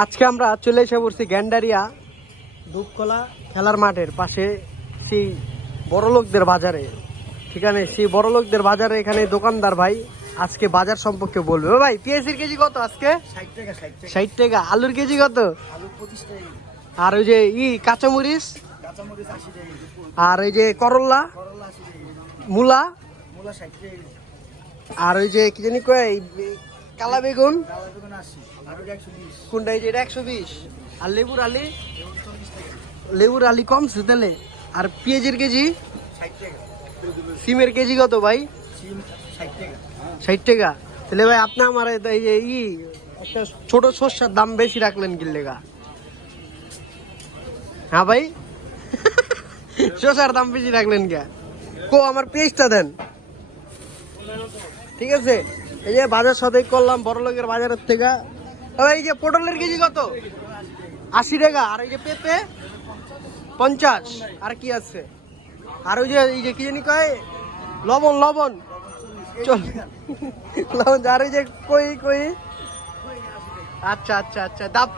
আজকে আমরা চলে এসে পড়ছি গ্যান্ডারিয়া ধূপখোলা খেলার মাঠের পাশে সেই বড়লোকদের বাজারে। ঠিকানে সেই বড়লোকদের বাজারে এখানে দোকানদার ভাই আজকে বাজার সম্পর্কে বলবে। ও ভাই পেঁয়াজের কেজি কত আজকে? 60 টাকা। আলুর কেজি কত? আর ওই যে কাঁচামরিচ, আর ওই যে করল্লা, মূলা, আর ওই যে কি জানি কয় কালা বেগুন কোনটা? এই যে এটা 120। আর লেবুর আলি কমছে তাহলে। আর পেঁয়াজের কেজি? সিমের কেজি কত ভাই? 60 টাকা। তাহলে ভাই আপনি আমার এই যে একটা ছোট শস্যার দাম বেশি রাখলেন কি লেগা? হ্যাঁ ভাই, শসার দাম বেশি রাখলেন কে? আমার পেঁয়াজটা দেন। ঠিক আছে, এই যে বাজার সদাই করলাম বড়লোকের বাজারের থেকে। এই যে পটলের কেজি কত? 80 টাকা। আর এই যে পেঁপে 50। আর কি আছে? আর ওই যে এই যে কি জানি কয় লবণ চল লবণ। আর ওই যে কই আচ্ছা দাব